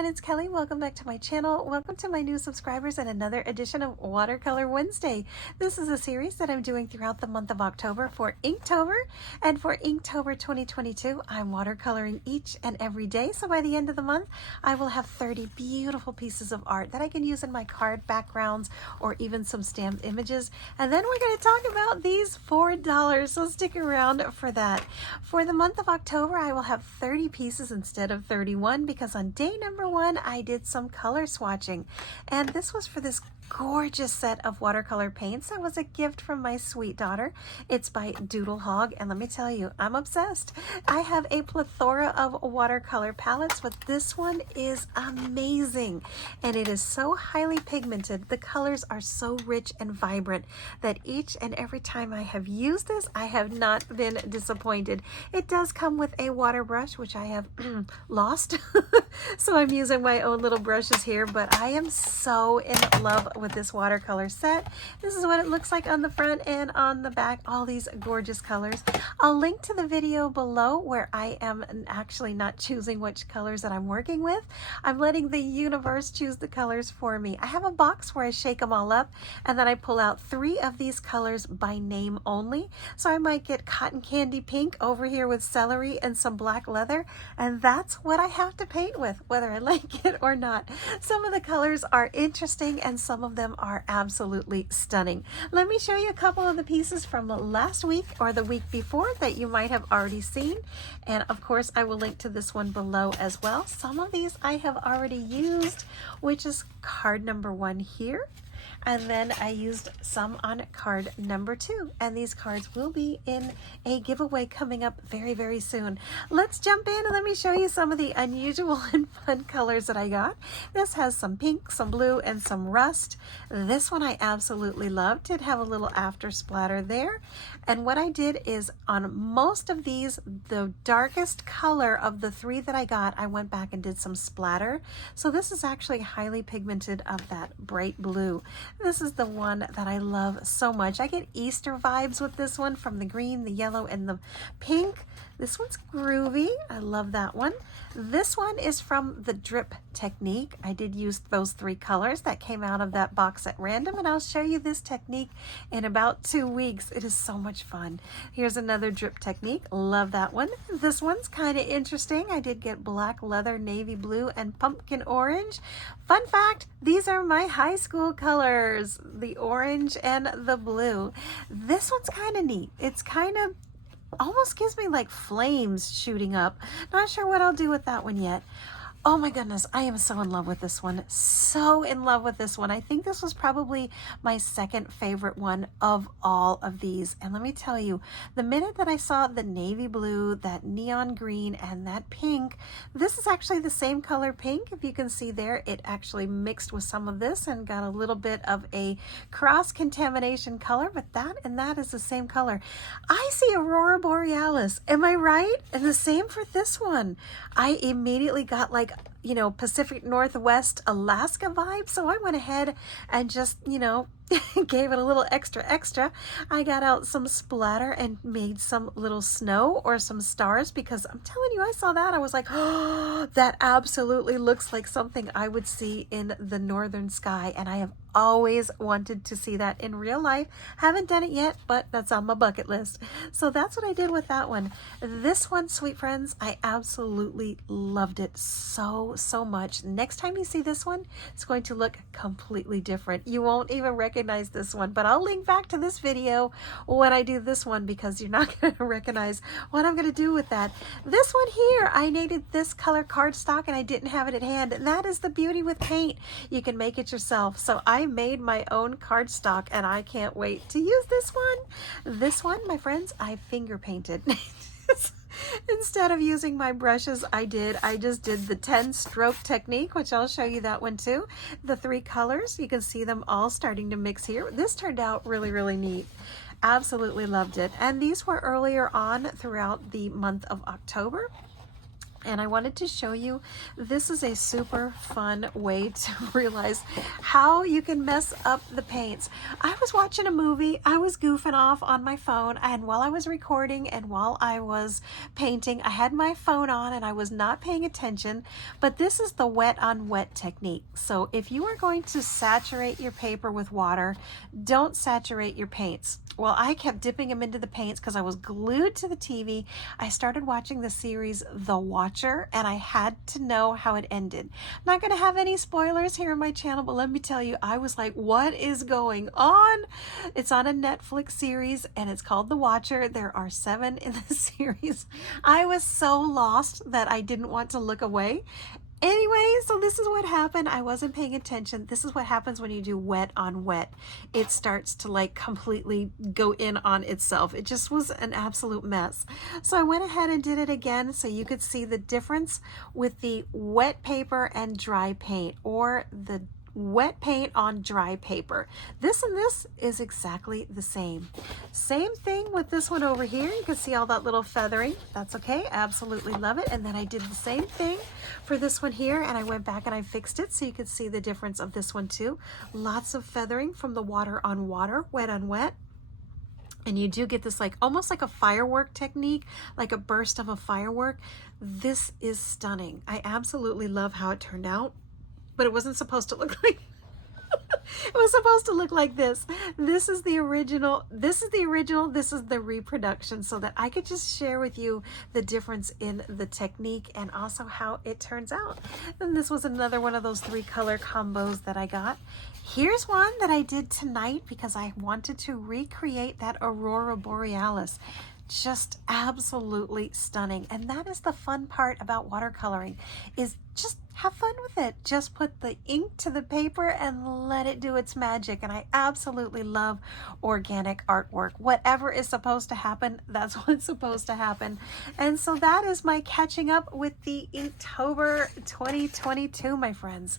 everyone, it's Kelly. Welcome back to my channel. Welcome to my new subscribers and another edition of Watercolor Wednesday. This is a series that I'm doing throughout the month of October for Inktober. And for Inktober 2022, I'm watercoloring each and every day. So by the end of the month, I will have 30 beautiful pieces of art that I can use in my card backgrounds or even some stamped images. And then we're going to talk about these $4. So stick around for that. For the month of October, I will have 30 pieces instead of 31 because on day number 1, I did some color swatching. And this was for this gorgeous set of watercolor paints that was a gift from my sweet daughter. It's by Doodle Hog, and let me tell you, I'm obsessed. I have a plethora of watercolor palettes, but this one is amazing, and it is so highly pigmented. The colors are so rich and vibrant that each and every time I have used this, I have not been disappointed. It does come with a water brush, which I have lost, so I'm using my own little brushes here, but I am so in love with this watercolor set. This is what it looks like on the front and on the back, all these gorgeous colors. I'll link to the video below where I am actually not choosing which colors that I'm working with. I'm letting the universe choose the colors for me. I have a box where I shake them all up and then I pull out 3 of these colors by name only. So I might get cotton candy pink over here with celery and some black leather, and that's what I have to paint with, whether I like it or not. Some of the colors are interesting and some of them are absolutely stunning. Let me show you a couple of the pieces from last week or the week before that you might have already seen. And of course, I will link to this one below as well. Some of these I have already used, which is card number 1 here. And then I used some on card number 2, and these cards will be in a giveaway coming up very, very soon. Let's jump in and let me show you some of the unusual and fun colors that I got. This has some pink, some blue, and some rust. This one I absolutely loved. Did have a little after splatter there. And what I did is on most of these, the darkest color of the 3 that I got, I went back and did some splatter. So this is actually highly pigmented of that bright blue. This is the one that I love so much. I get Easter vibes with this one from the green, the yellow, and the pink. This one's groovy. I love that one. This one is from the drip technique. I did use those 3 colors that came out of that box at random, and I'll show you this technique in about 2 weeks. It is so much fun. Here's another drip technique. Love that one. This one's kind of interesting. I did get black leather, navy blue, and pumpkin orange. Fun fact, these are my high school colors, the orange and the blue. This one's kind of neat. It's kind of almost gives me like flames shooting up. Not sure what I'll do with that one yet. Oh my goodness, I am so in love with this one. So in love with this one. I think this was probably my second favorite one of all of these. And let me tell you, the minute that I saw the navy blue, that neon green, and that pink, this is actually the same color pink. If you can see there, it actually mixed with some of this and got a little bit of a cross-contamination color, but that and that is the same color. I see Aurora Borealis. Am I right? And the same for this one. I immediately got like, you know, Pacific Northwest Alaska vibe. So I went ahead and just, you know, gave it a little extra. I got out some splatter and made some little snow or some stars because I'm telling you, I saw that. I was like, oh, that absolutely looks like something I would see in the northern sky. And I have always wanted to see that in real life. Haven't done it yet, but that's on my bucket list. So that's what I did with that one. This one, sweet friends, I absolutely loved it so much. Next time you see this one, it's going to look completely different. You won't even recognize this one, but I'll link back to this video when I do this one because you're not going to recognize what I'm going to do with that. This one here, I needed this color cardstock and I didn't have it at hand, and that is the beauty with paint. You can make it yourself. So I made my own cardstock and I can't wait to use this one. This one, my friends, I finger painted. Instead of using my brushes, I just did the 10-stroke technique, which I'll show you that one too. The 3 colors, you can see them all starting to mix here. This turned out really neat. Absolutely loved it. And these were earlier on throughout the month of October. And I wanted to show you, this is a super fun way to realize how you can mess up the paints. I was watching a movie, I was goofing off on my phone, and while I was recording and while I was painting, I had my phone on and I was not paying attention, but this is the wet on wet technique. So if you are going to saturate your paper with water, don't saturate your paints. Well, I kept dipping them into the paints because I was glued to the TV. I started watching the series The Watcher, and I had to know how it ended. Not going to have any spoilers here on my channel, but let me tell you, I was like, what is going on? It's on a Netflix series, and it's called The Watcher. There are 7 in the series. I was so lost that I didn't want to look away. Anyway, so this is what happened. I wasn't paying attention. This is what happens when you do wet on wet. It starts to like completely go in on itself. It just was an absolute mess. So I went ahead and did it again so you could see the difference with the wet paper and dry paint, or the wet paint on dry paper. This and this is exactly the same. Same thing with this one over here. You can see all that little feathering. That's okay. Absolutely love it. And then I did the same thing for this one here, and I went back and I fixed it so you could see the difference of this one too. Lots of feathering from the water on water, wet on wet. And you do get this like almost like a firework technique, like a burst of a firework. This is stunning. I absolutely love how it turned out. But it wasn't supposed to look like it was supposed to look like this. This is the original, this is the original, this is the reproduction, so that I could just share with you the difference in the technique and also how it turns out. And this was another one of those 3 color combos that I got. Here's one that I did tonight because I wanted to recreate that Aurora Borealis. Just absolutely stunning. And that is the fun part about watercoloring, is just have fun with it. Just put the ink to the paper and let it do its magic. And I absolutely love organic artwork. Whatever is supposed to happen, that's what's supposed to happen. And so that is my catching up with the Inktober 2022, my friends.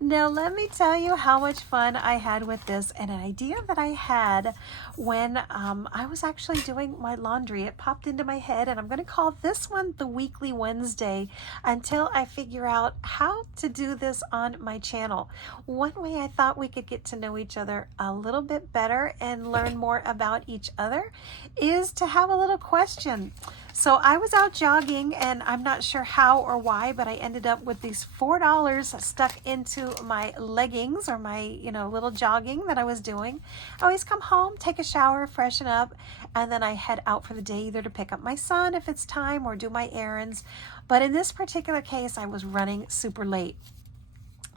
Now let me tell you how much fun I had with this, and an idea that I had when I was actually doing my laundry. It popped into my head, and I'm going to call this one the Weekly Wednesday until I figure out how to do this on my channel. One way I thought we could get to know each other a little bit better and learn more about each other is to have a little question. So I was out jogging, and I'm not sure how or why, but I ended up with these $4 stuck into my leggings, or my, little jogging that I was doing. I always come home, take a shower, freshen up, and then I head out for the day, either to pick up my son if it's time or do my errands. But in this particular case, I was running super late.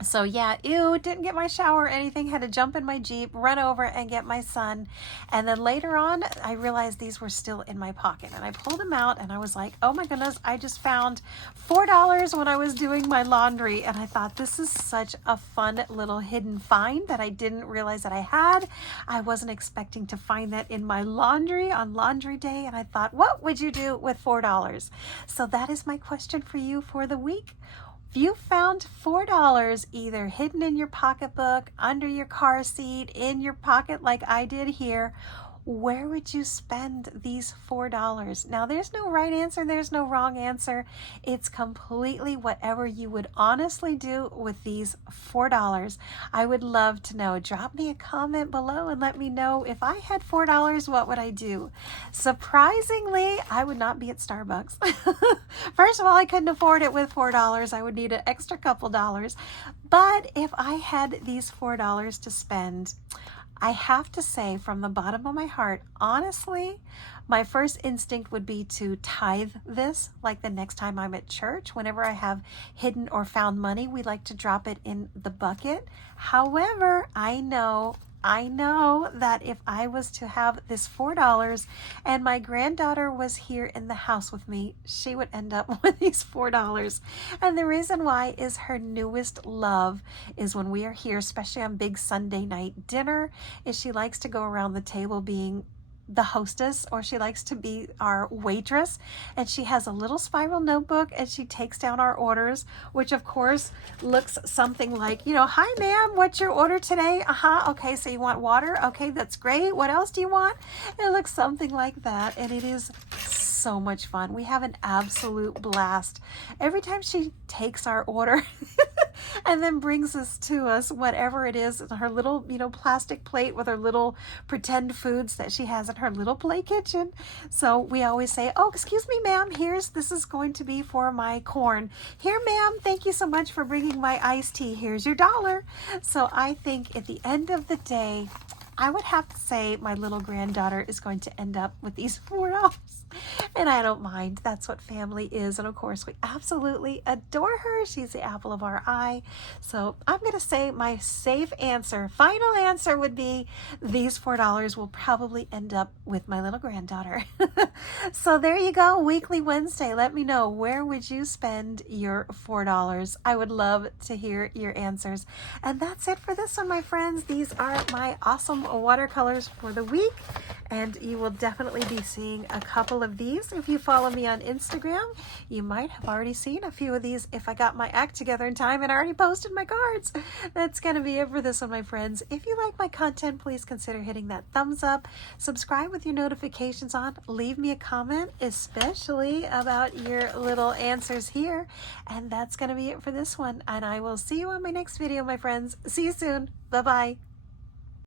So yeah, didn't get my shower or anything, had to jump in my Jeep, run over and get my son. And then later on, I realized these were still in my pocket, and I pulled them out and I was like, oh my goodness, I just found $4 when I was doing my laundry. And I thought, this is such a fun little hidden find that I didn't realize that I had. I wasn't expecting to find that in my laundry on laundry day. And I thought, what would you do with $4? So that is my question for you for the week. If you found $4 either hidden in your pocketbook, under your car seat, in your pocket like I did here, where would you spend these $4? Now, there's no right answer, there's no wrong answer. It's completely whatever you would honestly do with these $4. I would love to know. Drop me a comment below and let me know, if I had $4, what would I do? Surprisingly, I would not be at Starbucks. First of all, I couldn't afford it with $4. I would need an extra couple dollars. But if I had these $4 to spend, I have to say, from the bottom of my heart, honestly, my first instinct would be to tithe this. Like the next time I'm at church, whenever I have hidden or found money, we like to drop it in the bucket. However, I know that if I was to have this $4 and my granddaughter was here in the house with me, she would end up with these $4. And the reason why is her newest love is when we are here, especially on big Sunday night dinner, is she likes to go around the table being the hostess, or she likes to be our waitress, and she has a little spiral notebook and she takes down our orders, which of course looks something like, hi ma'am, what's your order today? Okay, so you want water? Okay, that's great. What else do you want? It looks something like that, and it is so much fun. We have an absolute blast every time she takes our order and then brings us whatever it is, her little, plastic plate with her little pretend foods that she has in her little play kitchen. So we always say, oh, excuse me, ma'am, this is going to be for my corn. Here, ma'am, thank you so much for bringing my iced tea. Here's your $1. So I think at the end of the day, I would have to say my little granddaughter is going to end up with these $4. And I don't mind. That's what family is. And of course, we absolutely adore her. She's the apple of our eye. So I'm going to say my safe answer, final answer would be these $4 will probably end up with my little granddaughter. So there you go. Weekly Wednesday. Let me know, where would you spend your $4? I would love to hear your answers. And that's it for this one, my friends. These are my awesome watercolors for the week. And you will definitely be seeing a couple of these. If you follow me on Instagram, you might have already seen a few of these if I got my act together in time and already posted my cards. That's going to be it for this one, my friends. If you like my content, please consider hitting that thumbs up. Subscribe with your notifications on. Leave me a comment, especially about your little answers here. And that's going to be it for this one. And I will see you on my next video, my friends. See you soon. Bye-bye.